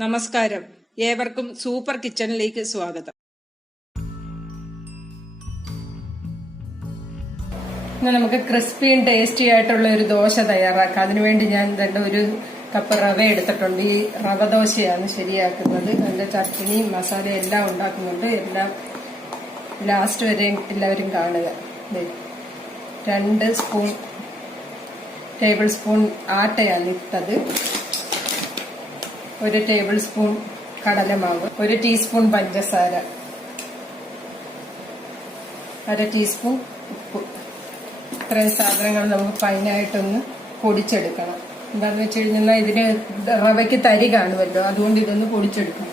നമസ്കാരം, ഏവർക്കും സൂപ്പർ കിച്ചണിലേക്ക് സ്വാഗതം. ഇന്ന് നമുക്ക് ക്രിസ്പിയും ടേസ്റ്റി ആയിട്ടുള്ള ഒരു ദോശ തയ്യാറാക്കാം. അതിനുവേണ്ടി ഞാൻ ഒരു കപ്പ് റവ എടുത്തിട്ടുണ്ട്. ഈ റവ ദോശയാണ് ശരിയാക്കുന്നത്. അതിന്റെ ചട്നി മസാല എല്ലാം ഉണ്ടാക്കുന്നുണ്ട്. എല്ലാം ലാസ്റ്റ് വരെ എല്ലാവരും കാണുക. 2 ടേബിൾ സ്പൂൺ ആട്ടയാണ് ഇട്ടത്, 1 ടേബിൾ സ്പൂൺ കടലമാവ്, 1 ടീസ്പൂൺ പഞ്ചസാര, 1/2 ടീസ്പൂൺ ഉപ്പ്. ഇത്രയും സാധനങ്ങൾ നമുക്ക് ഫൈനായിട്ടൊന്ന് പൊടിച്ചെടുക്കണം. എന്താണെന്ന് വെച്ച് കഴിഞ്ഞാൽ ഇതിന് റവയ്ക്ക് തരി കാണുമല്ലോ, അതുകൊണ്ട് ഇതൊന്ന് പൊടിച്ചെടുക്കണം.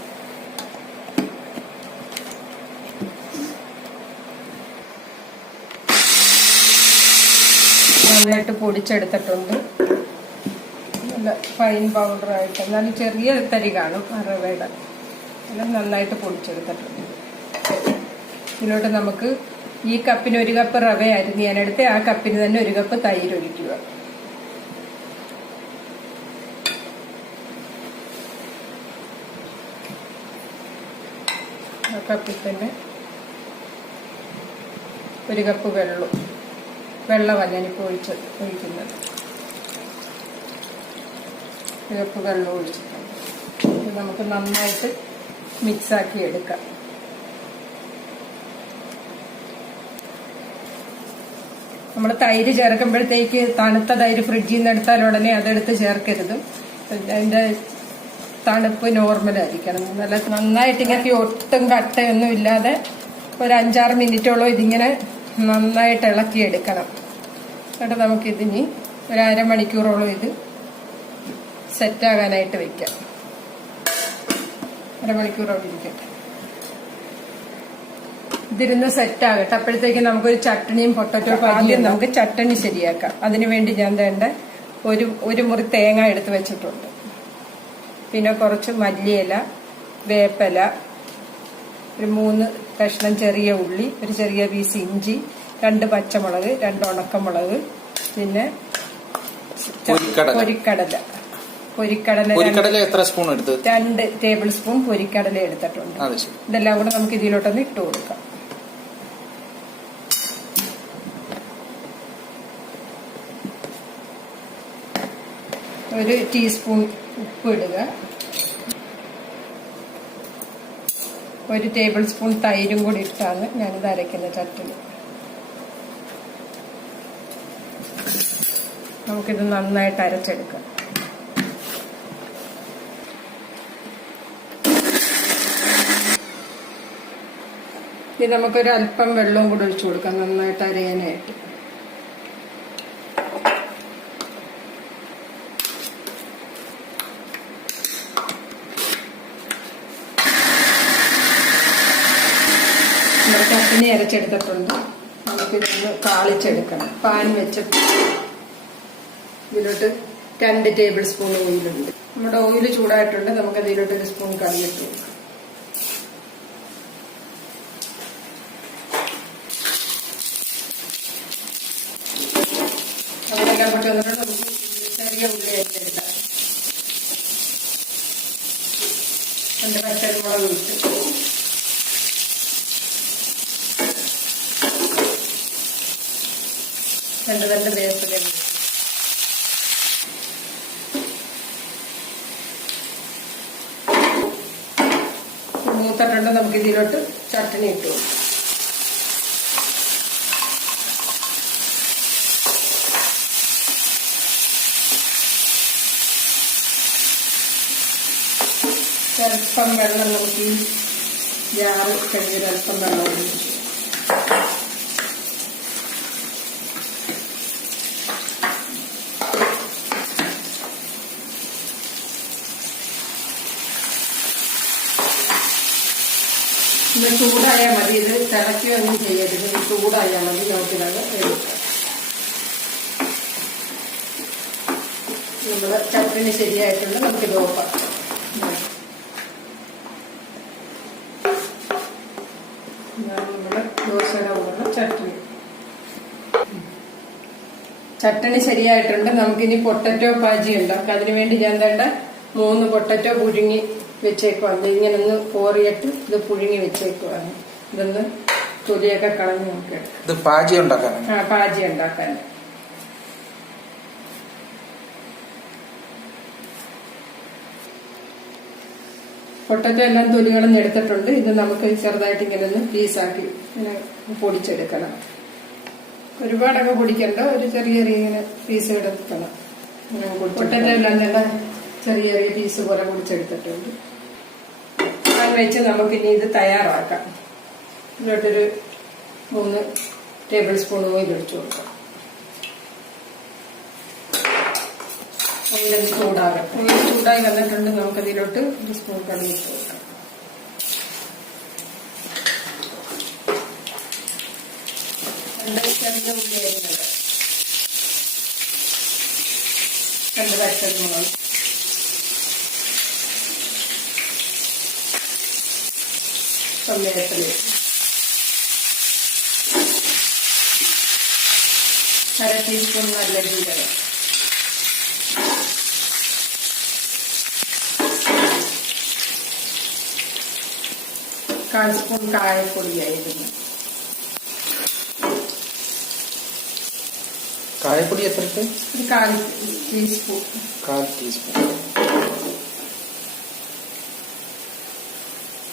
നന്നായിട്ട് പൊടിച്ചെടുത്തിട്ടുണ്ട്. നല്ല ഫൈൻ പൗഡറായിട്ട്, എന്നാലും ചെറിയ തരി കാണും റവയുടെ. എല്ലാം നന്നായിട്ട് പൊടിച്ചെടുത്തിട്ടുണ്ട്. ഇതിലോട്ട് നമുക്ക് ഈ കപ്പിന് 1 കപ്പ് റവ അരിഞ്ഞെടുത്ത് ആ കപ്പിന് തന്നെ 1 കപ്പ് തൈര് ഒഴിക്കുക. ആ കപ്പിൽ തന്നെ 1 കപ്പ് വെള്ളമല്ല ഞാനിപ്പോൾ ഒഴിക്കുന്നത്. 1 കപ്പ് വെള്ളം ഒഴിച്ചിട്ടുണ്ട്. ഇത് നമുക്ക് നന്നായിട്ട് മിക്സാക്കി എടുക്കാം. നമ്മൾ തൈര് ചേർക്കുമ്പോഴത്തേക്ക് തണുത്ത തൈര് ഫ്രിഡ്ജിൽ നിന്ന് എടുത്താൽ ഉടനെ അതെടുത്ത് ചേർക്കരുത്. അതിന്റെ തണുപ്പ് നോർമലായിരിക്കണം. നല്ല നന്നായിട്ട് ഇങ്ങനെ ഒട്ടും കട്ടയൊന്നും ഇല്ലാതെ ഒരു 5-6 മിനിറ്റോളം ഇതിങ്ങനെ നന്നായിട്ട് ഇളക്കിയെടുക്കണം. എന്നിട്ട് നമുക്കിതിനി ഒരു അരമണിക്കൂറോളം ഇത് സെറ്റാകാനായിട്ട് വെക്കാം. അരമണിക്കൂറോളം ഇരിക്കട്ടെ. ഇതിരുന്ന് സെറ്റാകട്ടെ. അപ്പോഴത്തേക്ക് നമുക്കൊരു ചട്ടണിയും പൊട്ടറ്റോ ആദ്യം നമുക്ക് ചട്ടണി ശരിയാക്കാം. അതിനുവേണ്ടി ഞാൻ ഒരു മുറി തേങ്ങ എടുത്ത് വെച്ചിട്ടുണ്ട്. പിന്നെ കുറച്ച് മല്ലിയില, വേപ്പില, ഒരു 3 കഷ്ണം ചെറിയ ഉള്ളി, ഒരു ചെറിയ പീസ് ഇഞ്ചി, 2 പച്ചമുളക്, 2 ഉണക്കമുളക്, പിന്നെ പൊരിക്കടല എത്ര സ്പൂൺ എടുത്തു? 2 ടേബിൾ സ്പൂൺ പൊരിക്കടല എടുത്തിട്ടുണ്ട്. ഇതെല്ലാം കൂടെ നമുക്ക് ഇതിലോട്ടൊന്ന് ഇട്ട് കൊടുക്കാം. ഒരു ടീസ്പൂൺ ഉപ്പ് ഇടുക. 1 ടേബിൾ സ്പൂൺ തൈരും കൂടി ഇട്ടാണ് ഞാനിത് അരയ്ക്കുന്ന ചട്ടിൽ. നമുക്കിത് നന്നായിട്ട് അരച്ചെടുക്കാം. ഇത് നമുക്കൊരു അല്പം വെള്ളവും കൂടി ഒഴിച്ചു കൊടുക്കാം നന്നായിട്ട് അരയാനായിട്ട്. ചട്ടിനി അരച്ചെടുത്തിട്ടുണ്ട്. നമുക്കിതൊന്ന് താളിച്ചെടുക്കണം. പാൻ വെച്ചിട്ട് ഇതിലോട്ട് 2 ടേബിൾ സ്പൂൺ ഓയിലുണ്ട്. നമ്മുടെ ഓയിൽ ചൂടായിട്ടുണ്ട്. നമുക്ക് അതിലോട്ട് 1 സ്പൂൺ കറിയിട്ട് കൊടുക്കാം. അതിനെല്ലാം കൂട്ടി വന്നിട്ട് നമുക്ക് ചെറിയ ഉള്ളി അരിഞ്ഞെടുക്കാം. 2 പച്ചമുളക് ഇട്ട് രണ്ട് വേപ്പില മൂത്തിട്ടുണ്ട്. നമുക്ക് ഇതിലോട്ട് ചട്ടണി ഇട്ട് കൊടുക്കാം. അല്പം വെള്ളം നമുക്ക് ഈ ജാറ് കഴിഞ്ഞൊരല്പം വെള്ളം ഒഴിച്ചു. ഇത് ചൂടായാൽ മതി. ഇത് തിളക്കുകയൊന്നും ചെയ്യരുത്. ചൂടായാൽ മതി. നമുക്കിതാണ് എടുക്കാം. നമ്മുടെ ചട്ടിനി ശരിയായിട്ടുണ്ട്. നമുക്കിത് ഓഫാക്കാം. നമ്മുടെ ദോശയുടെ കൂടെ ചട്ടണി ശരിയായിട്ടുണ്ട്. നമുക്കിനി പൊട്ടറ്റോ പാജി ഉണ്ടാക്കാം. അതിനുവേണ്ടി ഞാൻ 3 പൊട്ടറ്റോ പുഴുങ്ങി വെച്ചേക്കുവാണ്. ഇങ്ങനെ ഒന്ന് കോറിയിട്ട് ഇത് പുഴുങ്ങി വെച്ചേക്കുവാണ്. ഇതൊന്ന് തൊലിയൊക്കെ കളഞ്ഞ് നമുക്ക് എടുക്കാം. പാചി ഉണ്ടാക്കാൻ. പാചി ഉണ്ടാക്കാൻ. പൊട്ടറ്റോ എല്ലാം തൊലികളും എടുത്തിട്ടുണ്ട്. ഇത് നമുക്ക് ചെറുതായിട്ട് ഇങ്ങനെ ഒന്ന് പീസാക്കി ഇങ്ങനെ പൊടിച്ചെടുക്കണം. ഒരുപാടൊക്കെ പൊടിക്കണ്ട, ഒരു ചെറിയ ചെറിയ ഇങ്ങനെ പീസ് എടുക്കണം. പൊട്ടറ്റോ എല്ലാം തന്നെ ചെറിയ ചെറിയ പീസ് പോലെ പൊടിച്ചെടുത്തിട്ടുണ്ട്. അത് വെച്ച് നമുക്കിനി ഇത് തയ്യാറാക്കാം. ഇതിലോട്ടൊരു 3 ടേബിൾ സ്പൂൺ ഓയിൽ ഒഴിച്ചു കൊടുക്കാം. ഓയിലൊന്ന് ചൂടാകട്ടെ. ഓയിൽ ചൂടായി വന്നിട്ടുണ്ട്. നമുക്കതിലോട്ട് 1 സ്പൂൺ കടുക് ഇട്ട് കൊടുക്കാം. ചെറിയ ഉള്ളി അരിഞ്ഞത്, 2 പച്ചമുളക്, കറിവേപ്പില, 1/2 ടീസ്പൂൺ നല്ല ജീരകം, കാൽ സ്പൂൺ കായപ്പൊടിയായിരുന്നു. കായപ്പൊടി എത്രക്ക്? ഒരു 1/4 ടീസ്പൂൺ. 1/4 ടീസ്പൂൺ.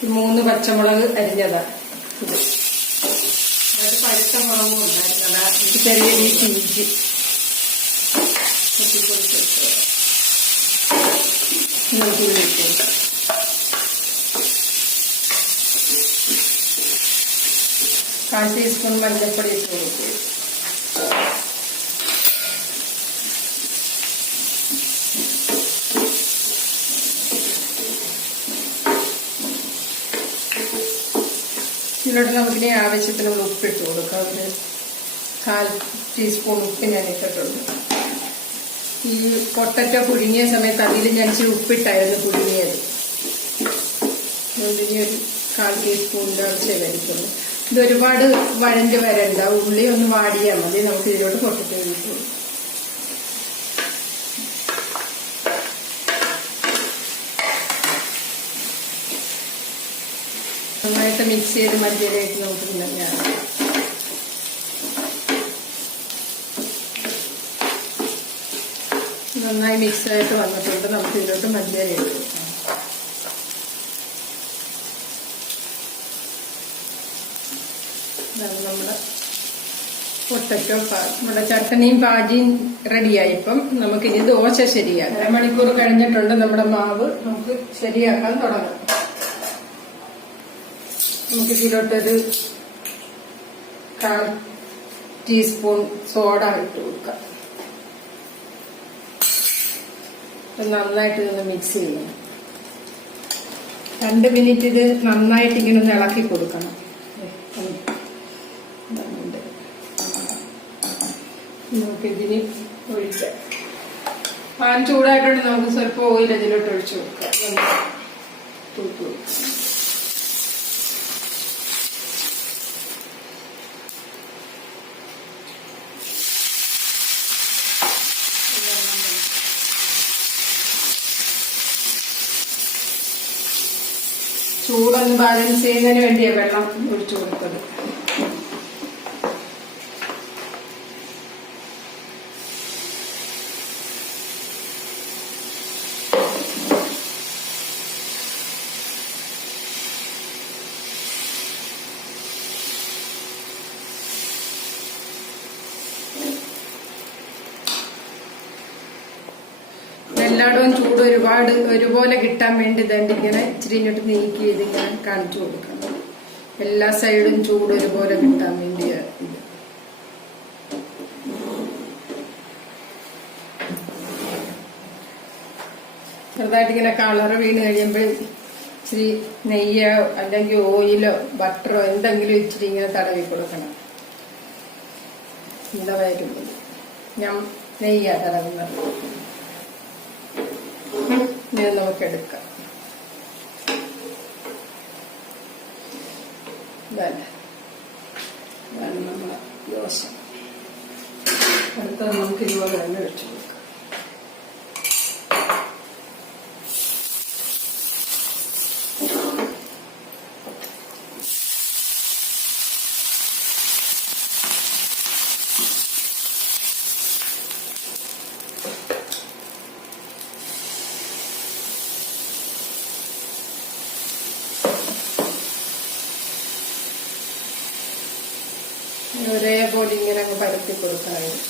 3 പച്ചമുളക് അരിഞ്ഞതാണ്. അതായത് പഴുത്ത മുളകും ഉണ്ടായിരുന്നത്. ചെറിയ ഇഞ്ചി കൊത്തിപ്പൊടിച്ചെടുത്ത് നോക്കിയിട്ട് 1/4 ടീസ്പൂൺ മഞ്ഞൾപ്പൊടി ഇട്ട് കൊടുക്കുക. ഇതിലോട്ട് നമുക്കിനി ആവശ്യത്തിനുള്ള ഉപ്പിട്ട് കൊടുക്കാം. ഒരു 1/4 ടീസ്പൂൺ ഉപ്പ് ഞാൻ ഇട്ടിട്ടുണ്ട്. ഈ പൊട്ടറ്റോ പുഴുങ്ങിയ സമയത്ത് അതിൽ ഞാൻ ഇച്ചിരി ഉപ്പിട്ടായിരുന്നു പുഴുങ്ങിയത്. അതുകൊണ്ട് ഇനി ഒരു 1/4 ടീസ്പൂണിൻ്റെ ആവശ്യം വരത്തുള്ളൂ. ഇതൊരുപാട് വഴണ്ട് വരണ്ട, ഉള്ളി ഒന്ന് വാടിയാൽ മതി. നമുക്ക് ഇതിലോട്ട് പൊട്ടറ്റോ ഇട്ട് കൊടുക്കാം. നന്നായിട്ട് മിക്സ് ചെയ്ത് മല്ലിയിലേക്ക് നമുക്ക് ഞാൻ നന്നായി മിക്സായിട്ട് വന്നിട്ടുണ്ട്. നമുക്ക് ഇതിലോട്ട് മല്ലിയില ഇട്ട് കൊടുക്കാം. നമ്മുടെ പൊട്ടറ്റോ നമ്മുടെ ചട്ടനിയും പാജിയും റെഡിയായി. ഇപ്പം നമുക്കിനി ദോശ ശരിയാക്കാം. 1 മണിക്കൂർ കഴിഞ്ഞിട്ടുണ്ട്. നമ്മുടെ മാവ് നമുക്ക് ശരിയാക്കാൻ തുടങ്ങാം. നമുക്ക് ഇതിലോട്ടൊരു 1/4 ടീസ്പൂൺ സോഡ ഇട്ട് കൊടുക്കാം. നന്നായിട്ട് ഇതൊന്ന് മിക്സ് ചെയ്യണം. 2 മിനിറ്റ് ഇത് നന്നായിട്ട് ഇങ്ങനെ ഒന്ന് ഇളക്കി കൊടുക്കണം. നമുക്കിതിന് ഒഴിക്കാം. പാൻ ചൂടായിട്ടുണ്ട്. നമുക്ക് സ്വല്പം ഓയിൽ അതിലോട്ട് ഒഴിച്ചു കൊടുക്കാം. തൂക്കി കൊടുക്കാം. ചൂടൊന്ന് ബാലൻസ് ചെയ്യുന്നതിന് വേണ്ടിയാണ് വെള്ളം ഒഴിച്ചു കൊടുത്തത്. എല്ലായിടവും ചൂട് ഒരുപോലെ കിട്ടാൻ വേണ്ടി തന്നെ ഇങ്ങനെ ഇച്ചിരി ഇങ്ങോട്ട് നീക്കി ചെയ്ത് ഇങ്ങനെ കാണിച്ചു കൊടുക്കണം. എല്ലാ സൈഡും ചൂട് ഒരുപോലെ കിട്ടാൻ വേണ്ടിയാണ് ഇത്. ചെറുതായിട്ട് ഇങ്ങനെ കളർ വീണ് കഴിയുമ്പോൾ ഇച്ചിരി നെയ്യോ അല്ലെങ്കിൽ ഓയിലോ ബട്ടറോ എന്തെങ്കിലും ഇച്ചിരി ഇങ്ങനെ തടവി കൊടുക്കണം. എന്താ വരുന്നത് ഞാൻ നെയ്യാ തടവുന്നത്. ഇത് നമുക്കെടുക്കാം. നമ്മളെ ദോശ അടുത്ത നമുക്ക് ഇതുപോലെ തന്നെ വെച്ചു. ഒരേപോലെ ഇങ്ങനെ അങ്ങ് പരത്തി കൊടുക്കാറുണ്ട്.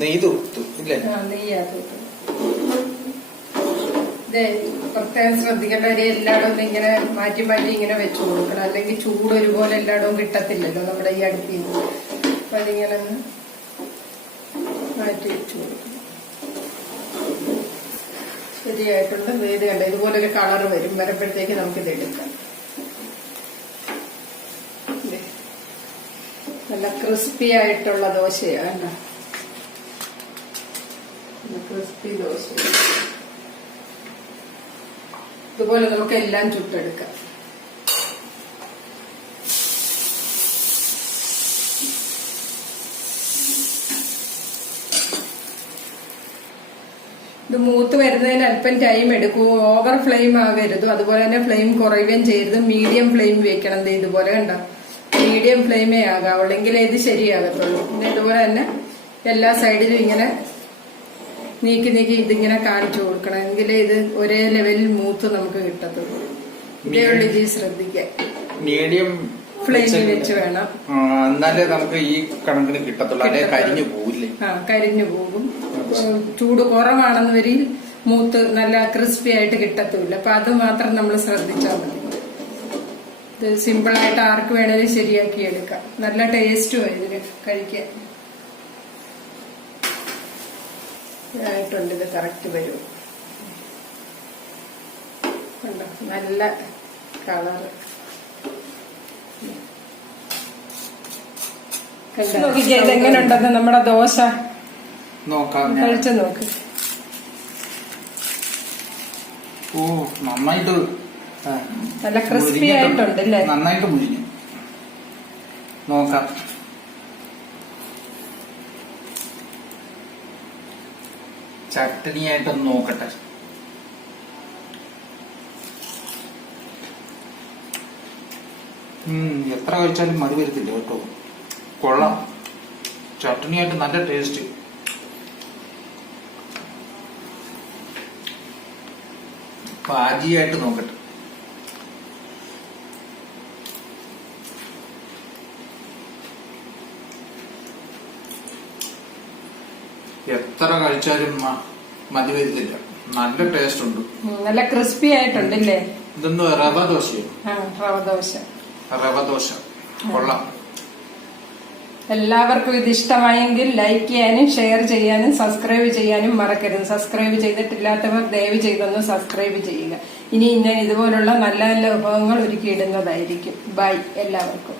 നെയ്യ് തൂത്തു ഇല്ലേ? പ്രത്യേകം ശ്രദ്ധിക്കേണ്ട ഒരു എല്ലായിടവും ഇങ്ങനെ മാറ്റി മാറ്റി ഇങ്ങനെ വെച്ചു കൊടുക്കണം, അല്ലെങ്കിൽ ചൂട് ഒരുപോലെ എല്ലായിടവും കിട്ടത്തില്ലല്ലോ നമ്മുടെ ഈ അടുപ്പിൽ നിന്ന്. അപ്പൊ അതിങ്ങനെ ഒന്ന് മാറ്റി വെച്ചു കൊടുക്കണം. ശരിയായിട്ടുണ്ട്. ഇത് കണ്ട ഇതുപോലൊരു കളർ വരുമ്പോഴത്തേക്ക് നമുക്കിത് എടുക്കാം. നല്ല ക്രിസ്പി ആയിട്ടുള്ള ദോശയാണ്. ക്രിസ്പി ദോശ ഇതുപോലെ നമുക്ക് എല്ലാം ചുട്ടെടുക്കാം. ഇത് മൂത്ത് വരുന്നതിന് അല്പം ടൈം എടുക്കും. ഓവർ ഫ്ലെയിം ആകരുത്, അതുപോലെ തന്നെ ഫ്ലെയിം കുറയുകയും ചെയ്യരുത്. മീഡിയം ഫ്ലെയിം വെക്കണം. ഇതുപോലെ കണ്ടോ, മീഡിയം ഫ്ലെയിമേ ആകാവുള്ളൂ, എങ്കിലേ ഇത് ശരിയാകത്തുള്ളൂ. പിന്നെ ഇതുപോലെ തന്നെ എല്ലാ സൈഡിലും ഇങ്ങനെ നീക്കി നീക്കി ഇതിങ്ങനെ കാണിച്ചു കൊടുക്കണം, എങ്കിലേ ഇത് ഒരേ ലെവലിൽ മൂത്ത് നമുക്ക് കിട്ടത്തുള്ളൂ. ഇതേ ഉള്ളൂ ഇത് ശ്രദ്ധിക്കാൻ. മീഡിയം ഫ്ലെയിമിൽ വെച്ച് വേണം, എന്നാലേ നമുക്ക് ഈ കണക്കിന് കിട്ടത്തുള്ളൂ. അല്ലെ കരിഞ്ഞു പോവില്ലേ? കരിഞ്ഞു പോകും. ചൂട് കുറവാണെന്ന് വരി മൂത്ത് നല്ല ക്രിസ്പി ആയിട്ട് കിട്ടത്തുമില്ല. അപ്പൊ അത് മാത്രം നമ്മൾ ശ്രദ്ധിച്ചാൽ മതി. ഇത് സിമ്പിളായിട്ട് ആർക്ക് വേണേലും ശരിയാക്കി എടുക്കാം. നല്ല ടേസ്റ്റും ഇതിന് കഴിക്കാൻ ആയിട്ടുണ്ട്. ഇത് കറക്റ്റ് വരും. കണ്ടോ, നല്ല കളറ്. നോക്കിക്കത് എങ്ങനെ ഉണ്ടെന്ന് നമ്മുടെ ദോശ നോക്കാം, കഴിച്ചു നോക്ക്. ഓ, നന്നായിട്ട് നല്ല ക്രിസ്പി ആയിട്ടുണ്ട് അല്ലേ? നന്നായിട്ട് മുരിഞ്ഞു. നോക്കാം. ചട്ടനിയായിട്ടൊന്ന് നോക്കട്ടെ. എത്ര കഴിച്ചാലും മതി വരത്തില്ല കേട്ടോ. കൊള്ളാം. ചട്ടനിയായിട്ട് നല്ല ടേസ്റ്റ്. പാജിയായിട്ട് നോക്കട്ടെ. എത്ര കഴിച്ചാലും മതി വരത്തില്ല. നല്ല ടേസ്റ്റ് ഉണ്ട്. നല്ല ക്രിസ്പി ആയിട്ടുണ്ടല്ലേ? ഇതൊന്ന് റവ ദോശയോ? റവ ദോശ കൊള്ളാം. എല്ലാവർക്കും ഇത് ഇഷ്ടമായെങ്കിൽ ലൈക്ക് ചെയ്യാനും ഷെയർ ചെയ്യാനും സബ്സ്ക്രൈബ് ചെയ്യാനും മറക്കരുത്. സബ്സ്ക്രൈബ് ചെയ്തിട്ടില്ലാത്തവർ ദയവ് ചെയ്തൊന്ന് സബ്സ്ക്രൈബ് ചെയ്യുക. ഇനി ഞാൻ ഇതുപോലുള്ള നല്ല നല്ല വിഭവങ്ങൾ ഒരുക്കിയിടുന്നതായിരിക്കും. ബൈ എല്ലാവർക്കും.